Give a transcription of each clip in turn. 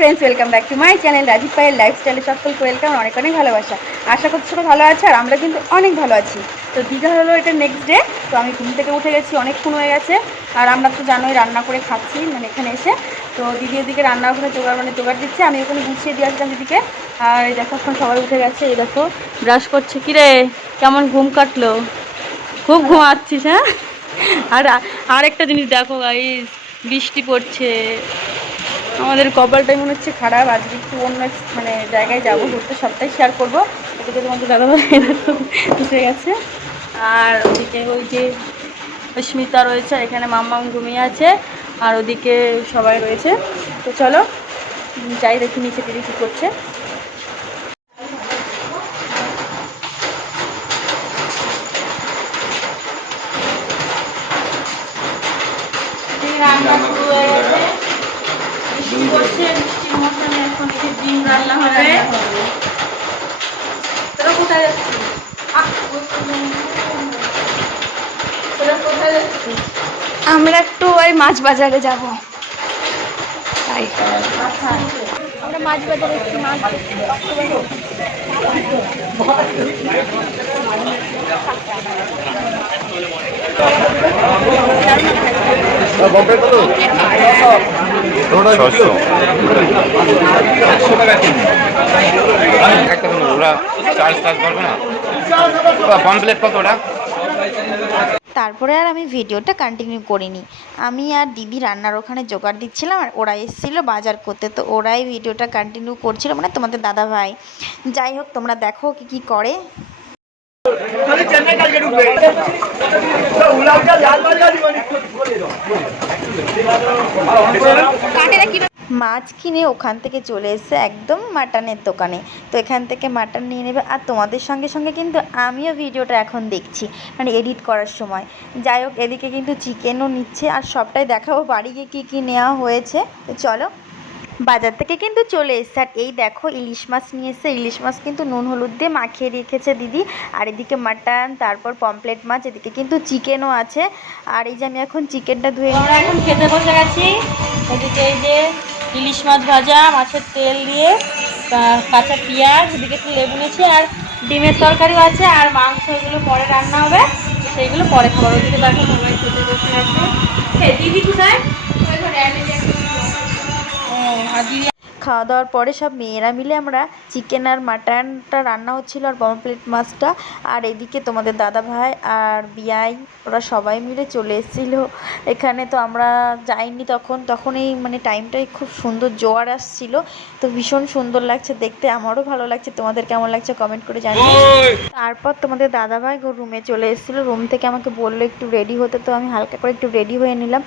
Friends, welcome back to my channel Rajib পায়ের লাইফস্টাইলে সকলকে ওয়েলকাম, অনেক অনেক ভালোবাসা। আশা করছি সবাই ভালো আছে, আর আমরা কিন্তু অনেক ভালো আছি। তো দীঘা হলো এটা নেক্সট ডে। তো আমি ঘুম থেকে উঠে গেছি, অনেকক্ষণ হয়ে গেছে। আর আমরা তো জানোই রান্না করে খাচ্ছি, মানে এখানে এসে। তো দিদি ওদিকে রান্না ওখানে জোগাড় দিচ্ছে, আমি ওখানে গুছিয়ে দিয়ে আসলাম দিদিকে। আর এই দেখো এখন সবাই উঠে গেছে, এই দেখো ব্রাশ করছে। কিরে কেমন ঘুম কাটলো? খুব ঘুমাচ্ছিস? হ্যাঁ। আর একটা জিনিস দেখো গাইস, বৃষ্টি পড়ছে। আমাদের কপালটাই মনে হচ্ছে খারাপ। আজকে একটু অন্য মানে জায়গায় যাবো ঘুরতে, সবটাই শেয়ার করবো। ওদিকে তোমাদের দাদাভাই উঠে গেছে, আর ওদিকে ওই যে স্মিতা রয়েছে, এখানে মাম্মাম ঘুমিয়ে আছে, আর ওদিকে সবাই রয়েছে। তো চলো যাই দেখি নিচে দিদি কী করছে। রান্না শুরু হয়ে গেছে, বৃষ্টি পড়ছে, বৃষ্টির মৌসুমে এখন এই যে ডিম রান্না হবে। তোরা কোথায় যাচ্ছিস? আমরা একটু ওই মাছ বাজারে যাব, তাই আমরা মাছ বাজারে একটু মাছ তারপরে আর আমি ভিডিওটা কন্টিনিউ করিনি। আমি আর দিদি রান্নার ওখানে জোগাড় দিচ্ছিলাম, আর ওরা এসেছিল বাজার করতে, তো ওরাই ভিডিওটা কন্টিনিউ করছিল, মানে তোমাদের দাদা ভাই। যাই হোক, তোমরা দেখো কি করে। মাছ কিনে ওখান থেকে চলে এসেছে একদম মাটনের দোকানে। তো এখান থেকে মাটন নিয়ে নেবে, আর তোমাদের সঙ্গে সঙ্গে কিন্তু আমিও ভিডিওটা এখন দেখছি, মানে এডিট করার সময়। যাই হোক, এদিকে কিন্তু চিকেনও নিচ্ছে, আর সবটাই দেখাবো বাড়ি গিয়ে কী কী নেওয়া হয়েছে। তো চলো, বাজার থেকে কিন্তু চলে এসছে। আর এই দেখো ইলিশ মাছ নিয়ে এসছে, ইলিশ মাছ কিন্তু নুন হলুদ দিয়ে মাখিয়ে রেখেছে দিদি। আর এদিকে মাটন, তারপর পমপ্লেট মাছ, এদিকে কিন্তু চিকেনও আছে। আর এই যে আমি এখন চিকেনটা ধুয়ে আমরা এখন খেতে বসে গেছি। এদিকে এই যে ইলিশ মাছ ভাজা, মাছের তেল দিয়ে, কাঁচা পেঁয়াজ, এদিকে একটু লেবু নিয়েছি, আর ডিমের তরকারিও আছে, আর মাংস এগুলো পরে রান্না হবে, সেইগুলো পরে খাবার। ওদিকে দেখো সবাই খেতে বসে গেছে। দিদি কোথায়? আর দিদি খাওয়া দাওয়ার পরে সব মেয়েরা মিলে আমরা চিকেন আর মাটনটা রান্না হচ্ছিলো, আর পমপ্লেট মাছটা। আর এদিকে তোমাদের দাদা ভাই আর বিয়াই ওরা সবাই মিলে চলে এসেছিলো এখানে। তো আমরা যাইনি তখন এই মানে টাইমটাই খুব সুন্দর জোয়ার আসছিল, তো ভীষণ সুন্দর লাগছে দেখতে। আমারও ভালো লাগছে, তোমাদের কেমন লাগছে কমেন্ট করে জানিও। তারপর তোমাদের দাদাভাই রুমে চলে এসেছিলো, রুম থেকে আমাকে বললো একটু রেডি হতে, তো আমি হালকা করে একটু রেডি হয়ে নিলাম।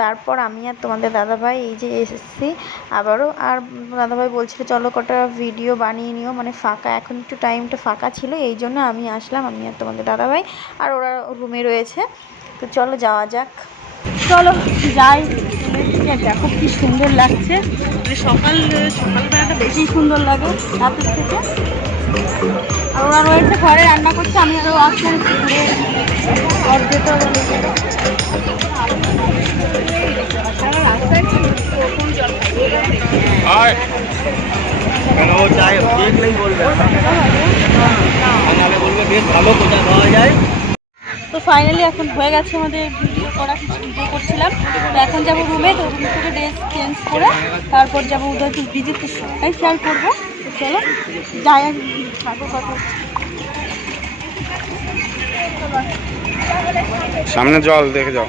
তারপর আমি আর তোমাদের দাদাভাই এই যে এসেছি আবারও। আর দাদাভাই বলছিল চলো কটা ভিডিও বানিয়ে নিও, মানে ফাঁকা, এখন একটু টাইমটা ফাঁকা ছিল, এই জন্য আমি আসলাম, আমি আর তোমাদের দাদাভাই। আর ওরা রুমে রয়েছে, তো চলো যাওয়া যাক। চলো যাই। দেখো কি সুন্দর লাগছে, সকালবেলাটা বেশি সুন্দর লাগে রাতের থেকে। আর ওরা রয়েছে ঘরে রান্না করছে, আমি আরও আসলাম তো ফাইনালি এখন হয়ে গেছে আমাদের ভিডিও করা, কিছু ভিডিও করছিলাম। তো এখন যাবো রুমে, তো রুম থেকে ড্রেস চেঞ্জ করে তারপর যাবো উদয়পুর ব্রিজে, তো সবটাই শেয়ার করবো। তো চলো যাই, আর থাকো কথা। সামনে জল দেখে যাও।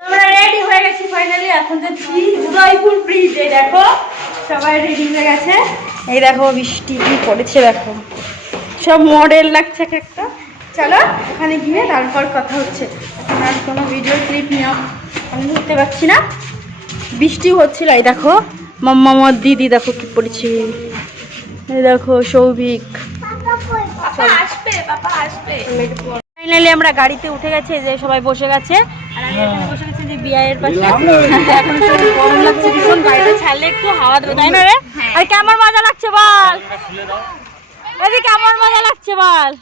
আমরা রেডি হয়ে গেছি ফাইনালি, এখন যাচ্ছি উদয়পুর ব্রিজ। এই দেখো সবাই রেডি হয়ে গেছে, এই দেখো বৃষ্টি কি পড়েছে, দেখো সব মডেল লাগছে এক একটা। চলো ওখানে গিয়ে তারপর কথা হচ্ছে। এখন আর কোনো ভিডিও ক্লিপ নিয়ে আমি ধরতে পারছি না, বৃষ্টি হচ্ছিল। এই দেখো মাম্মা দিদি দেখো কি পড়েছে, এই দেখো সৌভিক ফাইনালি আমরা গাড়িতে উঠে গেছে, যে সবাই বসে গেছে, আর আমি এখানে বসে গেছি যে বিয়ের পাশে। এখন গরম লাগছে ভীষণ, গাড়িটা ছাড়লে একটু হাওয়া দেবে, তাই না রে? আর কেমন মজা লাগছে বল, কেমন মজা লাগছে বল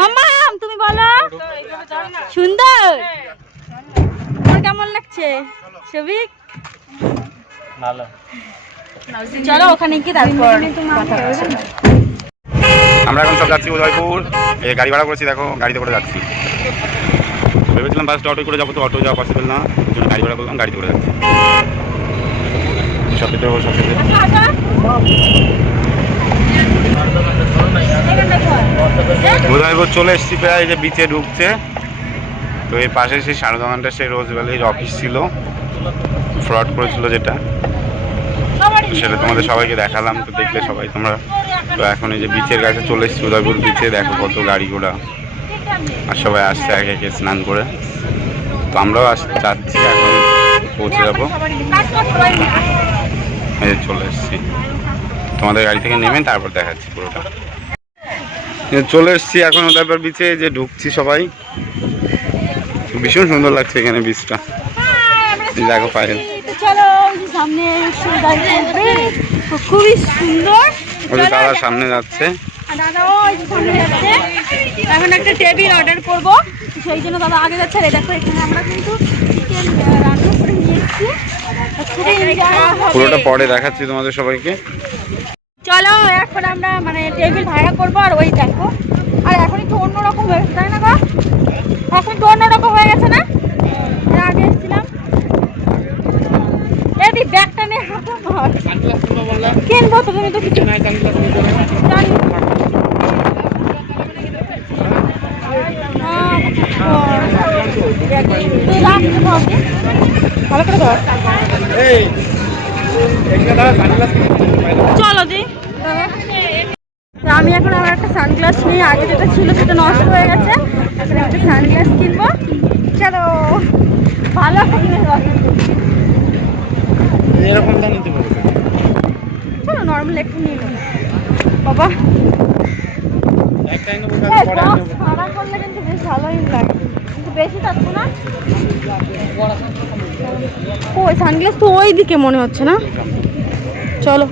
মাম্মা, তুমি বলো। সুন্দর, তোমার কেমন কেমন লাগছে সবিক? ভালো। চলো ওখানে গিয়ে তারপর আমরা এখন সব যাচ্ছি উদয়পুর। এই গাড়ি ভাড়া করেছি, দেখো গাড়িতে করে যাচ্ছি। ভেবেছিলাম ফার্স্ট অটো করে যাবো, তো অটো যাওয়া পসিবল না, ওই জন্য গাড়ি ভাড়া করলাম, গাড়িতে করে যাচ্ছি। সব কিছু সব কিছু উদয়পুর চলে এসেছি প্রায়, যে বিচে ঢুকছে। তো এই পাশে সেই সারদামানটা সেই রোজ ভ্যালির অফিস ছিল, ফ্রড করেছিল যেটা, সেটা তোমাদের সবাইকে দেখালাম। তো দেখলে সবাই তোমরা। তো এখন এই যে বিচের কাছে চলে এসেছি, উদয়পুর বিচে। দেখো কত গাড়ি ঘোড়া, আর সবাই আসছে একে একে স্নান করে। তো আমরাও যাচ্ছি, এখন পৌঁছে যাবো। এই চলে এসেছি, তোমাদের গাড়ি থেকে নেমে তারপর দেখাচ্ছি পুরোটা। চলে এসেছি এখন উদয়পুর বিচে, যে ঢুকছি সবাই। ভীষণ সুন্দর লাগছে এখানে বিচটা, দেখো পায়েল। চলো সামনে খুবই সুন্দর। ওই যে দাদার সামনে যাচ্ছে, দাদা ওই সামনে যাচ্ছে। এখন একটা টেবিল অর্ডার করবো, সেই জন্য দাদা আগে যাচ্ছে। আর দেখো এখানে আমরা কিন্তু চিকেন রান্না করে নিয়ে এসেছি, পুরোটা পরে দেখাচ্ছি তোমাদের সবাইকে। চলো এখন আমরা মানে টেবিল ভাড়া করবো। আর ওই দেখো, আর এখন একটু অন্যরকম হয়ে গেছে, তাই না গো? এখন একটু অন্যরকম হয়ে গেছে না? এর আগে এসেছিলাম। এই ব্যাগটা নিয়ে হাতে কিনবো তো, তুমি তো কিছু জানি। ভালো করে ধর। চলো দি। আমি এখন আমার একটা সানগ্লাস নিয়ে, আগে যেটা ছিল সেটা নষ্ট হয়ে গেছে, এখন একটা সানগ্লাস কিনবো। চলো ভালো একটা কিনে দেওয়া, চলো নর্মাল একটু নিয়ে নেবো বাবা। ভাড়া করলে কিন্তু বেশ ভালোই লাগে, কিন্তু বেশি থাকবো না। ওই সানগ্লাস তো ওই দিকে মনে হচ্ছে না। চলো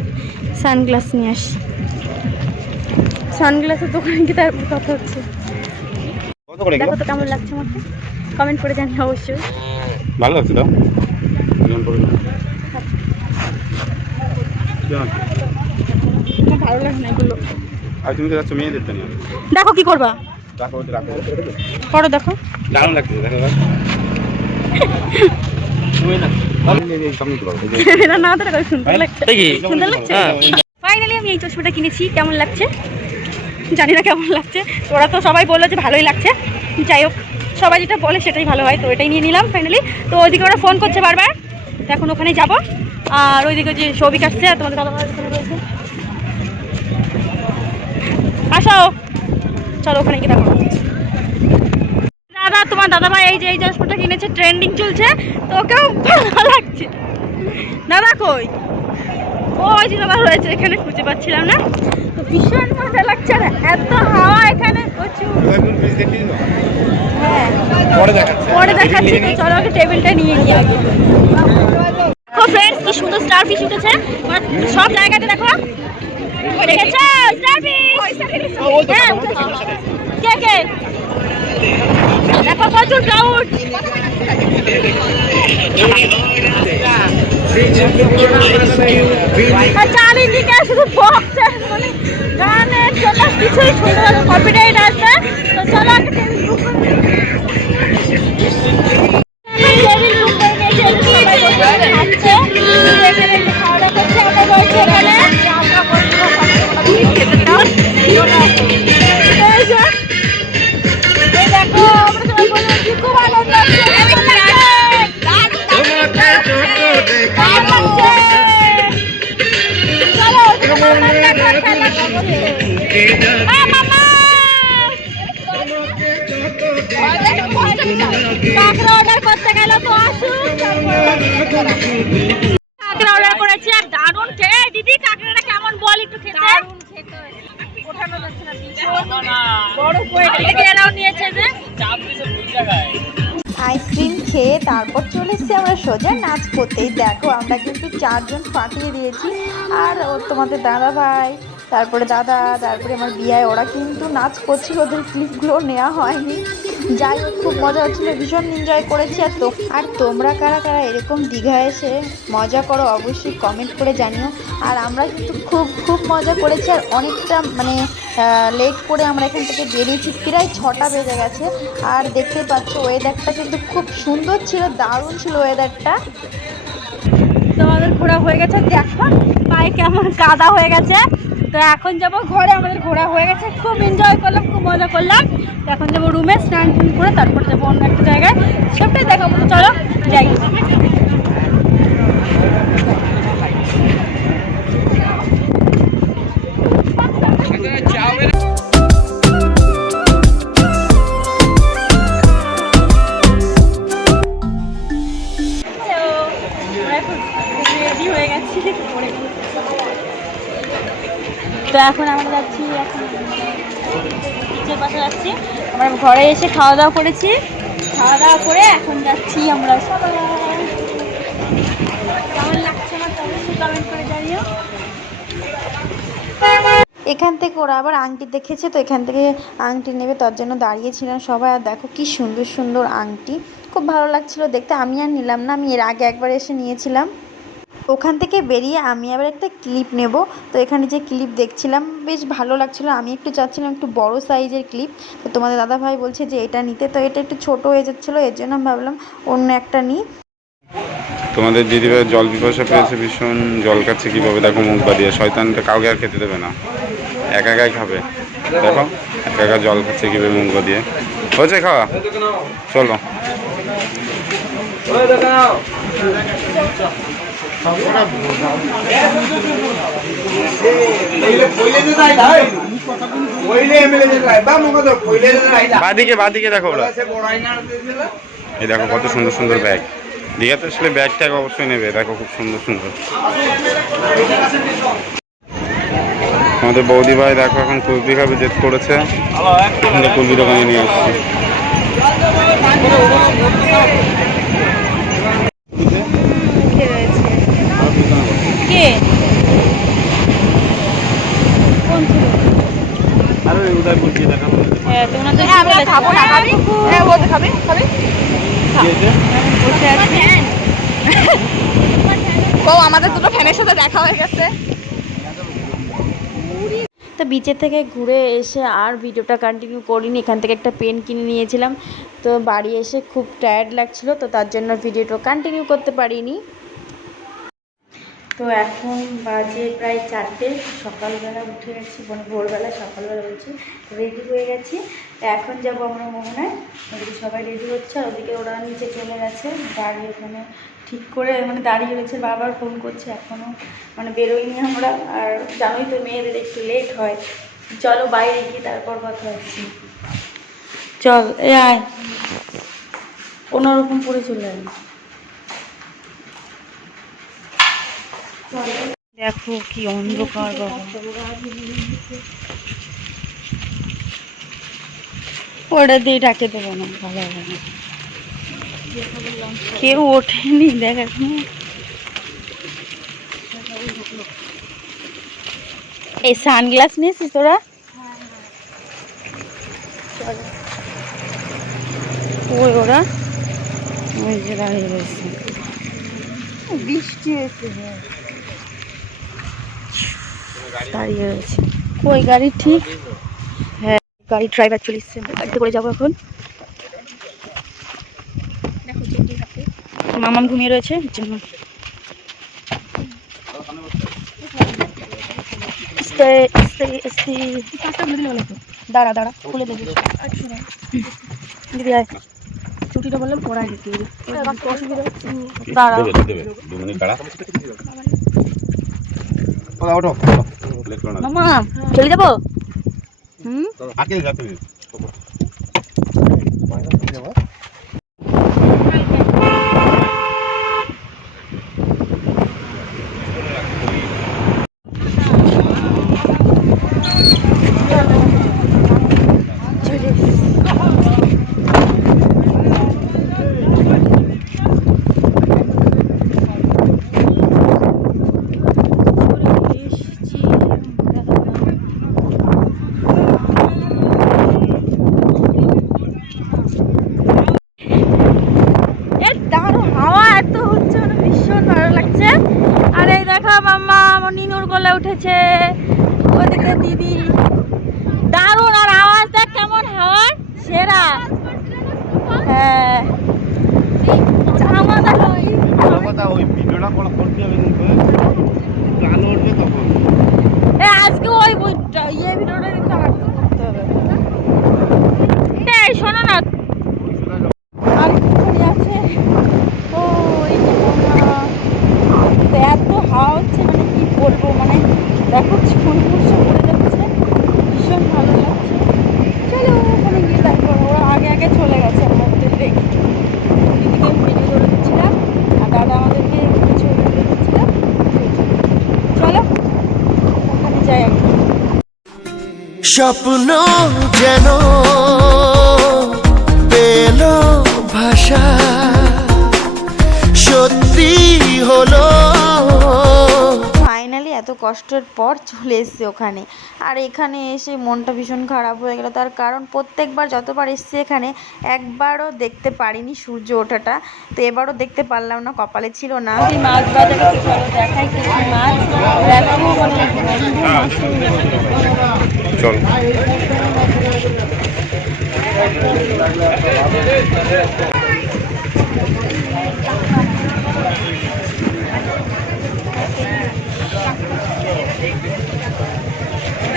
সানগ্লাস নিয়ে আসি। সানগ্লাসের দোকানে কি তার কথা হচ্ছে। দেখো তো কেমন লাগছে আমাকে, কমেন্ট করে জানি অবশ্যই। ভালো লাগছে তো, ভালো লাগে না এগুলো। আর তুমি তো যাচ্ছ মেয়েদের তো নিয়ে, দেখো কি করবা, রাখো রাখো করো দেখো। দারুণ লাগছে, দেখো না তো সুন্দর লাগছে, সুন্দর লাগছে। ফাইনালি আমি এই চশমাটা কিনেছি, কেমন লাগছে জানি না কেমন লাগছে। ওরা তো সবাই বললো যে ভালোই লাগছে, যাই হোক সবাই যেটা বলে সেটাই ভালো হয়, তো এটাই নিয়ে নিলাম ফাইনালি। তো ওইদিকে ওরা ফোন করছে বারবার, তো এখন ওখানে যাব। আর ওইদিকে যে সবিক আসছে, আর তোমাদের দাদা ভাই ওখানে রয়েছে, আসো চলো ওখানে গিয়ে দেখো। দাদা তোমার দাদা ভাই এই যে এই চশমাটা কিনেছে, ট্রেন্ডিং চলছে, তো ওকেও ভালো লাগছে। দাদা কই? ওই যে দাদা রয়েছে এখানে, খুঁজে পাচ্ছিলাম না। তো ভীষণ মজা লাগছে, আর এত হাওয়া এখানে প্রচুর। হ্যাঁ পরে দেখাচ্ছি। তো চলো আগে টেবিলটা নিয়ে নিই আগে। দেখো ফ্রেন্ডস কি সুন্দর স্টারফিশ উঠেছে সব জায়গাতে, দেখো দেখেছো স্টারফিশ? হ্যাঁ কে কে দেখো প্রচুর ক্রাউড। চারিদিকে শুধু বক্স, মানে গানের জন্য কিছুই সুন্দর কপিরাইট আসবে। তো চলো খুব আনন্দ কাঁকড়া অর্ডার করতে গেল, তো আসুন। কাঁকড়া অর্ডার করেছি, আর দারুণ খেয়ে। দিদি কাঁকড়াটা কেমন বল একটু খেতে? ওঠানো যাচ্ছে না, বড় করে নিয়েছে যে আইসক্রিম খেয়ে তারপর চলে এসেছি আমরা সোজা নাচ করতেই। দেখো আমরা কিন্তু 4 জন ফাটিয়ে দিয়েছি, আর তোমাদের দাদা ভাই তারপরে দাদা, তারপরে আমার বিয়ায়, ওরা কিন্তু নাচ করছিল, ওদের ক্লিপগুলো নেওয়া হয়নি। যাই হোক, খুব মজা হচ্ছিলো, ভীষণ এনজয় করেছি। আর তোমরা কারা কারা এরকম দীঘা এসে মজা করো অবশ্যই কমেন্ট করে জানিও। আর আমরা কিন্তু খুব খুব মজা করেছি, আর অনেকটা মানে লেট করে আমরা এখান থেকে বেরিয়েছি, প্রায় 6টা বেজে গেছে। আর দেখতে পাচ্ছ ওয়েদারটা কিন্তু খুব সুন্দর ছিল, দারুণ ছিল ওয়েদারটা। তো আমাদের ঘোরা হয়ে গেছে, দেখো পায়ে কেমন কাদা হয়ে গেছে। তো এখন যাবো ঘরে, আমাদের ঘোরা হয়ে গেছে, খুব এনজয় করলাম, খুব মজা করলাম। তো এখন যাবো রুমে, স্নান টান করে তারপরে যাবো অন্য একটা জায়গায়, সবটাই দেখাবো। তো চলো যাই। রেডি হয়ে গেছি, তো এখন আমরা যাচ্ছি, এখন নিচের পাশে যাচ্ছি। আমরা ঘরে এসে খাওয়া দাওয়া করেছি, খাওয়া দাওয়া করে এখন যাচ্ছি আমরা সবাই। কেমন লাগছে আমার অবশ্যই কমেন্ট করে জানিও। এখান থেকে ওরা আবার আংটি দেখেছে, তো এখান থেকে আংটি নেবে, তার জন্য দাঁড়িয়েছিলাম সবাই। আর দেখো কি সুন্দর সুন্দর আংটি, খুব ভালো লাগছিল দেখতে। আমি আর নিলাম না, আমি এর আগে একবার এসে নিয়েছিলাম। ওখান থেকে বেরিয়ে আমি আবার একটা ক্লিপ নেব, তো এখানে যে ক্লিপ দেখছিলাম বেশ ভালো লাগছিলো, আমি একটু চাচ্ছিলাম একটু বড় সাইজের ক্লিপ। তো তোমাদের দাদাভাই বলছে যে এটা নিতে, তো এটা একটু ছোট হয়ে যাচ্ছিলো, এর জন্য আমি ভাবলাম অন্য একটা নিই। তোমাদের দিদিভাই জল পিপাসা পেয়েছে ভীষণ, জল খাচ্ছে কীভাবে দেখো মুখ বাড়িয়ে। শয়তানটা কাউকে আর খেতে দেবে না, একা একাই খাবে। দেখো একা একা জল খাচ্ছে কীভাবে মুখ বাড়িয়ে। হয়েছে খাওয়া, চলো। বাদিকে বাদিকে দেখো ওরা, এই দেখো কত সুন্দর সুন্দর ব্যাগ। দীঘাতে আসলে ব্যাগ ট্যাগ অবশ্যই নেবে, দেখো খুব সুন্দর সুন্দর। আমাদের বৌদি ভাই দেখো এখন কুলফি খাবে, জেদ করেছে, কুলফি দোকানে নিয়ে আসছি। কে কোন ছিল? আরে উদয়পুর গিয়ে দেখা হবে। হ্যাঁ, তোমরা তো আমরা খাবো না, খাবি? হ্যাঁ, বলতে খাবি, খাবি? বসে আছি। ও আমাদের দুটো ফ্যানের সাথে দেখা হয়ে গেছে। তো বিচের থেকে ঘুরে এসে আর ভিডিওটা কন্টিনিউ করিনি, এখান থেকে একটা পেন কিনে নিয়েছিলাম। তো বাড়ি এসে খুব টায়ার্ড লাগছিলো, তো তার জন্য ভিডিওটা কন্টিনিউ করতে পারিনি। তো এখন বাজে প্রায় 4টে, সকালবেলা উঠে গেছি, মানে ভোরবেলা সকালবেলা বলছি, রেডি হয়ে গেছি। এখন যাবো আমরা মোহনায়, ওদিকে সবাই রেডি হচ্ছে, আর ওদিকে ওরা নিচে চলে গেছে, গাড়ি ওখানে ঠিক করে মানে দাঁড়িয়ে রয়েছে, বারবার ফোন করছে, এখনও মানে বেরোয়নি আমরা। আর জানোই তো মেয়েদের একটু লেট হয়। চলো বাইরে গিয়ে তারপর কথা হচ্ছে। চল এ আয়, কোনোরকম করে চলে আয়। দেখো কি অন্ধকার বাবা, ওটা দিয়ে ডাকে দেবো না, ভালো হবে না, কেউ ওঠেনি দেখ এখন। এই সানগ্লাস নিয়েছিস তোরা? ওই ওরা ওই যে দাঁড়িয়ে রয়েছে, বৃষ্টি হয়েছে, দাঁড়িয়ে রয়েছে। ওই গাড়ি ঠিক, হ্যাঁ গাড়ি ড্রাইভার চলে এসছে, গাড়িতে করে যাবো এখন। মামান ঘুমিয়ে রয়েছে এর জন্য। দাঁড়া দাঁড়া, খুলে দেবে দিদি, আয় ছুটিটা বললাম পড়াই দিতে অসুবিধা। দাঁড়া মামা, চলে যাবো। মাম্মা আমার নিনুর কোলে উঠেছে, ওদিকে দিদি। দারুণ, আর আওয়াজটা কেমন হাওয়ার সেরা। হ্যাঁ আজকে ওই ইয়ে ভিডিওটা কিন্তু আমার করতে হবে। এই শোনো না, আর একটুখানি আছে। ও এই যে মামা, তো এত হাওয়া হচ্ছে মানে কি বলবো, মানে দেখো কোন মুহূর্তে পড়ে যাচ্ছে, ভীষণ ভালো লাগছে। চলো ওখানে গিয়ে দেখো, ওরা আগে আগে চলে গেছে আমাদের দেখে। দিদিকে ভিডিও করে দিচ্ছিলাম আর দাদা আমাদেরকে ছবি তুলে দিচ্ছিল। চলো ওখানে যাই আগে। স্বপ্ন যেন পেল ভাষা, সত্যি হলো। ফাইনালি এত কষ্টের পর চলে এসছে ওখানে। আর এখানে এসে মনটা ভীষণ খারাপ হয়ে গেল, তার কারণ প্রত্যেকবার যতবার এসছে এখানে একবারও দেখতে পারিনি সূর্য ওঠাটা। তো এবারও দেখতে পারলাম না, কপালে ছিল না। মাছ বাজার দেখাই কি মাছ চল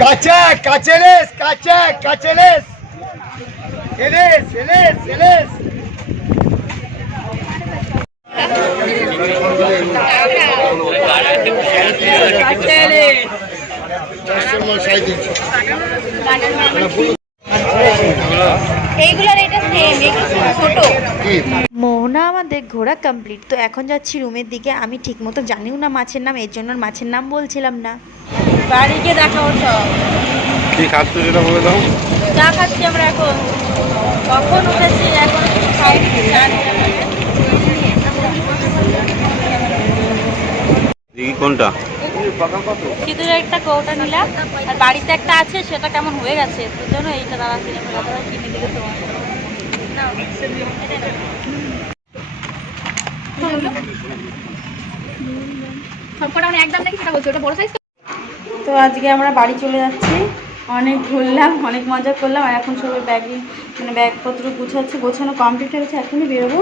কাঁচা কাঁচেলেস, কাঁচা কাঁচেলেস, এলেস এলেস এলেস। মোহনা আমাদের ঘোরা কমপ্লিট। তো এখন যাচ্ছি রুমের দিকে। আমি ঠিকমতো জানিও না মাছের নাম, এর জন্য মাছের নাম বলছিলাম না। বাড়িকে দেখাবো সব কি খাচ্ছ সেটা বলে দাও। যা খাচ্ছি আমরা এখন, কখন উঠেছি এখন খাইনি, জানি না। দেখি কোনটা সিঁদুরের একটা কৌটা নিলাম, আর বাড়িতে একটা আছে সেটা কেমন হয়ে গেছে, তোর জন্য এইটা দাঁড়া কিনে ফেলা, দাঁড়া কিনে দিকে তোমার। তো আজকে আমরা বাড়ি চলে যাচ্ছি, অনেক ঘুরলাম, অনেক মজা করলাম, আর এখন সবাই ব্যাগপত্র গুছাচ্ছি, গোছানো কমপ্লিট হয়ে গেছে, এখনই বেরোবো।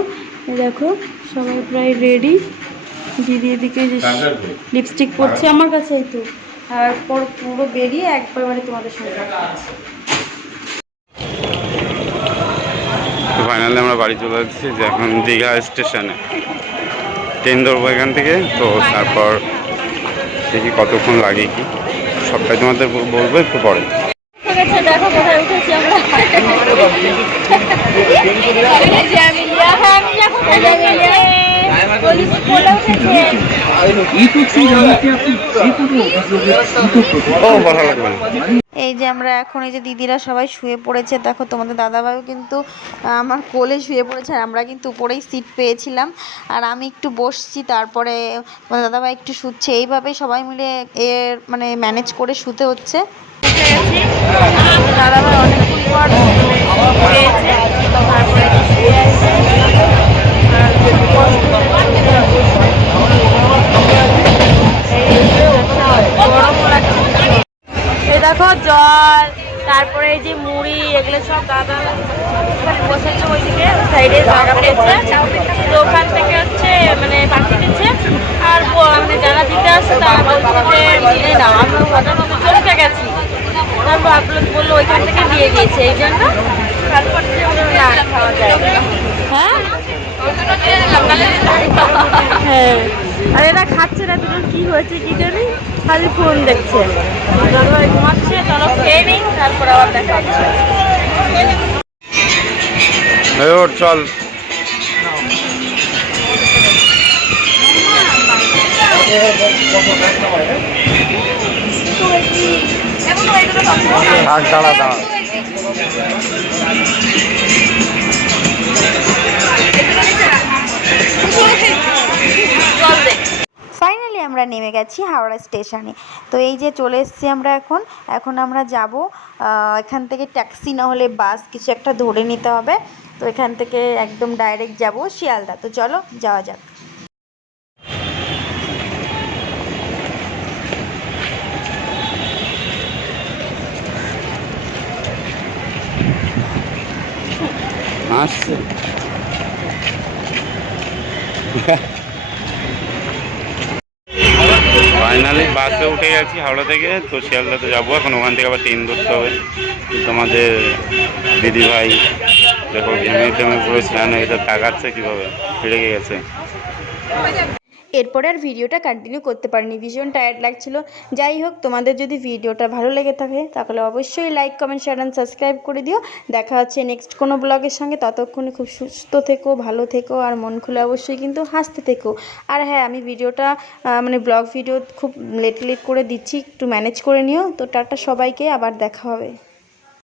দেখো সবাই প্রায় রেডি। দিদি এদিকে যে লিপস্টিক পরছে আমার কাছে, এই তো। আর পুরো বেরিয়ে একবারে তোমাদের সঙ্গে তো ফাইনালি আমরা বাড়ি চলে যাচ্ছি, যে এখন দীঘা স্টেশনে ট্রেন ধরবো এখান থেকে। তো তারপর দেখি কতক্ষণ লাগে কি, সবটাই তোমাদের বলবো একটু পরে। দেখো কোথায় উঠেছি আমরা। এই যে আমরা এখন, এই যে দিদিরা সবাই শুয়ে পড়েছে, দেখো তোমাদের দাদাভাইও কিন্তু আমার কোলে শুয়ে পড়েছে, আর আমরা কিন্তু উপরেই সিট পেয়েছিলাম, আর আমি একটু বসছি, তারপরে দাদাভাই একটু শুচ্ছে, এইভাবেই সবাই মিলে এর মানে ম্যানেজ করে শুতে হচ্ছে। দাদাভাই অনেকক্ষণ পর পেয়েছে, তারপরে এই দেখো জল, তারপরে এই যে মুড়ি, এগুলো সব দাদা ওখানে বসেছে, ওইদিকে সাইডে জায়গা পেয়েছে, তো ওখান থেকে হচ্ছে মানে পাঠিয়ে দিচ্ছে। আর মানে যারা দিতে আসছে তারা বলছে যে না, আমরা ঘটনা মতো চলতে গেছি, তারপর আপলোড বললো ওইখান থেকে দিয়ে দিয়েছে, এই জন্য তারপর না খাওয়া যায়। হ্যাঁ হ্যাঁ, আর এরা খাচ্ছে না, দুটো কি হয়েছে কি জানি, খালি ফোন দেখছে। দাদাভাই ঘুমাচ্ছে, চলো খেয়ে নিই, তারপর আবার দেখা হচ্ছে। চল দাঁড়া দাঁড়া। ফাইনালি আমরা নেমে গেছি হাওড়া স্টেশনে। তো এই যে চলে এসেছি আমরা এখন আমরা যাব এখান থেকে ট্যাক্সি না হলে বাস কিছু একটা ধরে নিতে হবে। তো এখান থেকে একদম ডাইরেক্ট যাব শিয়ালদা। তো চলো যাওয়া যাক। আসছে ফাইনালি বাসে উঠে গেছি হাওড়া থেকে, তো শিয়ালদাতে যাবো এখন, ওখান থেকে আবার ট্রেন ধরতে হবে। তোমাদের দিদিভাই দেখো ঘেমে টেমে পুরো স্নান হয়ে গেছে, তাকাচ্ছে কীভাবে, ফিরে গেছে। এরপরে আর ভিডিওটা কন্টিনিউ করতে পারিনি, ভীষণ টায়ার্ড লাগছিল। যাই হোক, তোমাদের যদি ভিডিওটা ভালো লেগে থাকে তাহলে অবশ্যই like comment share and subscribe করে দিও। দেখা হচ্ছে নেক্সট কোনো ব্লগের সঙ্গে, ততক্ষণে খুব সুস্থ থেকো, ভালো থেকো, আর মন খুলে অবশ্যই কিন্তু হাসতে থেকো। আর হ্যাঁ, আমি ভিডিওটা মানে ব্লগ ভিডিও খুব লেট করে দিচ্ছি, একটু ম্যানেজ করে নিও। তো টাটা সবাইকে, আবার দেখা হবে।